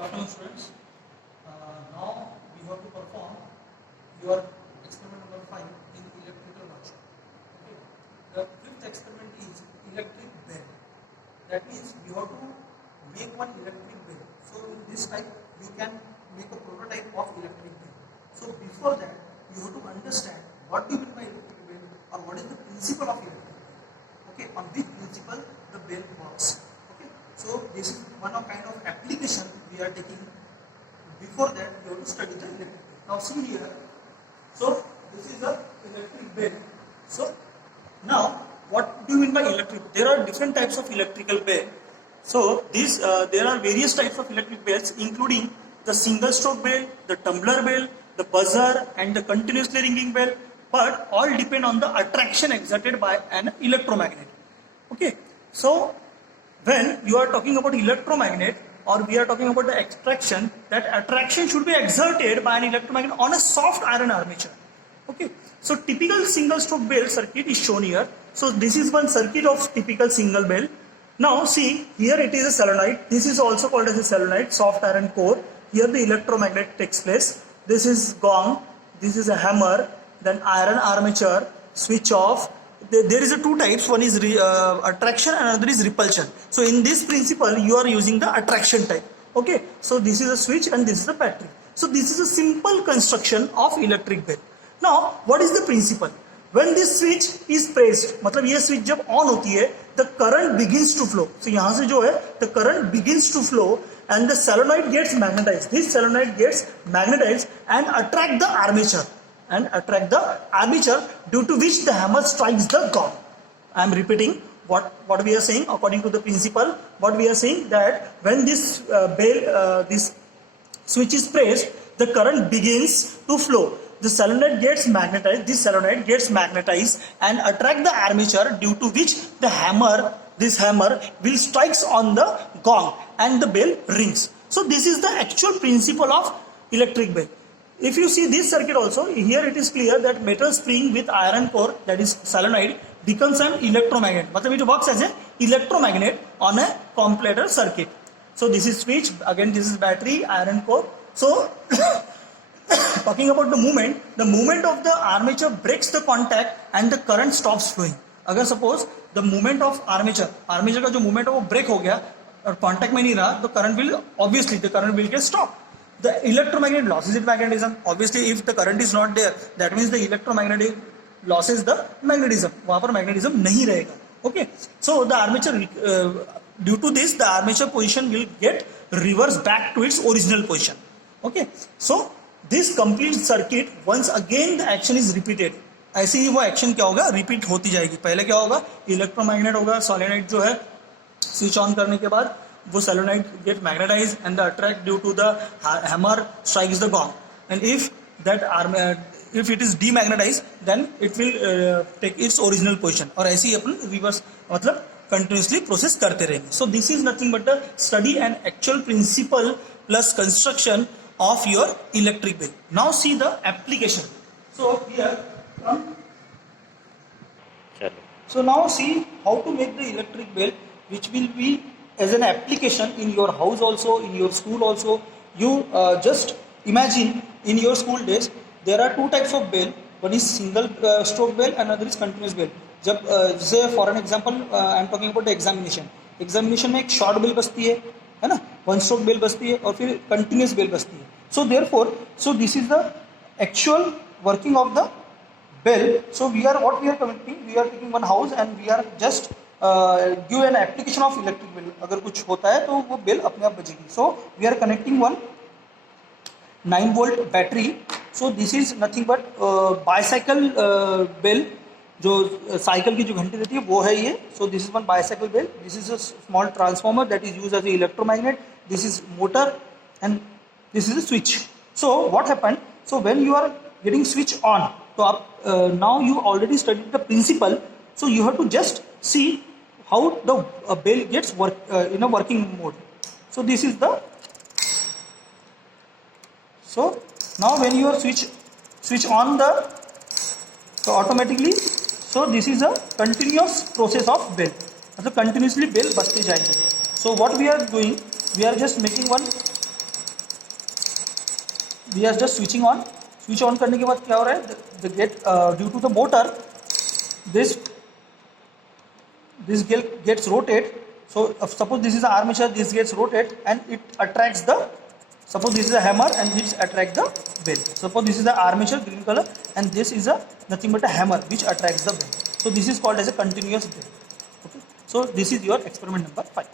Good afternoon, students. Now we have to perform your experiment number 5 in electrical workshop. Okay. The fifth experiment is electric bell. That means you have to make one electric bell. So in this type you can make a prototype of electric bell. So before that you have to understand what do you mean by electric bell or what is the principle of electric bell. Okay, on which principle the bell works. So this is one of kind of application we are taking. Before that, you have to study the electric bell. Now see here. So this is the electric bell. So now, what do you mean by electric? There are different types of electrical bell. So there are various types of electric bells, including the single stroke bell, the tumbler bell, the buzzer, and the continuously ringing bell. But all depend on the attraction exerted by an electromagnet. Okay. So when you are talking about electromagnet or we are talking about the attraction, that attraction should be exerted by an electromagnet on a soft iron armature. Okay, so typical single stroke bell circuit is shown here. So this is one circuit of typical single bell. Now see, here it is a solenoid. This is also called as a solenoid, soft iron core. Here the electromagnet takes place. This is gong, this is a hammer, then iron armature, switch off. There is a two types, one is attraction and another is repulsion. So in this principle you are using the attraction type. Okay, so this is a switch and this is a battery. So this is a simple construction of electric bell. Now what is the principle? When this switch is pressed, मतलब ये switch जब on होती है, the current begins to flow. So यहाँ से जो है, the current begins to flow and the solenoid gets magnetized. This solenoid gets magnetized and attract the armature. Due to which the hammer strikes the gong. I am repeating what we are saying according to the principle. What we are saying that when this this switch is pressed, the current begins to flow. The solenoid gets magnetized. This solenoid gets magnetized and attract the armature, due to which this hammer will strikes on the gong and the bell rings. So this is the actual principle of electric bell. If you see this circuit also, here it is clear that metal spring with iron core, that is solenoid, becomes an electromagnet. But it works as an electromagnet on a completer circuit. So this is switch, again this is battery, iron core. So talking about the movement of the armature breaks the contact and the current stops flowing. अगर suppose the movement of armature का जो movement है वो break हो गया और contact में नहीं रहा, तो current will get stopped. The electromagnet loses its magnetism. Obviously, if the current is not there, that means the electromagnetic loses the magnetism. वहाँ पर magnetism नहीं रहेगा. Okay. So the armature, due to this, the armature position will get reversed back to its original position. Okay. So this complete circuit, once again the action is repeated. ऐसे ही वो action क्या होगा? Repeat होती जाएगी. पहले क्या होगा? Electromagnet होगा, solenoid जो है switch on करने के बाद वो solenoid get magnetized and the attract due to the hammer strikes the gong. And if it is demagnetized, then it will take its original position. और ऐसे ही अपन reverse मतलब continuously process करते रहेंगे. So this is nothing but the study and actual principle plus construction of your electric bell. Now see the application. So here so now see how to make the electric bell, which will be as an application in your house also, in your school also. You just imagine in your school days there are two types of bell. One is single stroke bell and another is continuous bell. जब say for an example I am talking about the examination में एक short bell बजती है ना, one stroke bell बजती है और फिर continuous bell बजती है. So therefore, so this is the actual working of the bell. So we are taking one house and we are just give an application of electric bell. अगर कुछ होता है तो वो bell अपने आप बजेगी. So we are connecting one 9-volt battery. So this is nothing but bicycle bell. जो cycle की जो घंटी रहती है वो है ये. So this is one bicycle bell. This is a small transformer that is used as an electromagnet. This is motor and this is a switch. So what happened? So when you are getting switch on, so now you already studied the principle. So you have to just see how the bell gets in a working mode. So this is the. So now when you are switch on so automatically. So this is a continuous process of bell. मतलब continuously bell बजती जाएगी. So what we are doing, we are just making one we are just switching on. Switch on करने के बाद क्या हो रहा है, the gate due to the motor this gets rotate. So suppose this is the armature, this gets rotate and it attracts the, suppose this is a hammer and it attracts the bell. Suppose this is the armature, green color, and this is a nothing but a hammer which attracts the bell. So this is called as a continuous bell. Okay, so this is your experiment number 5.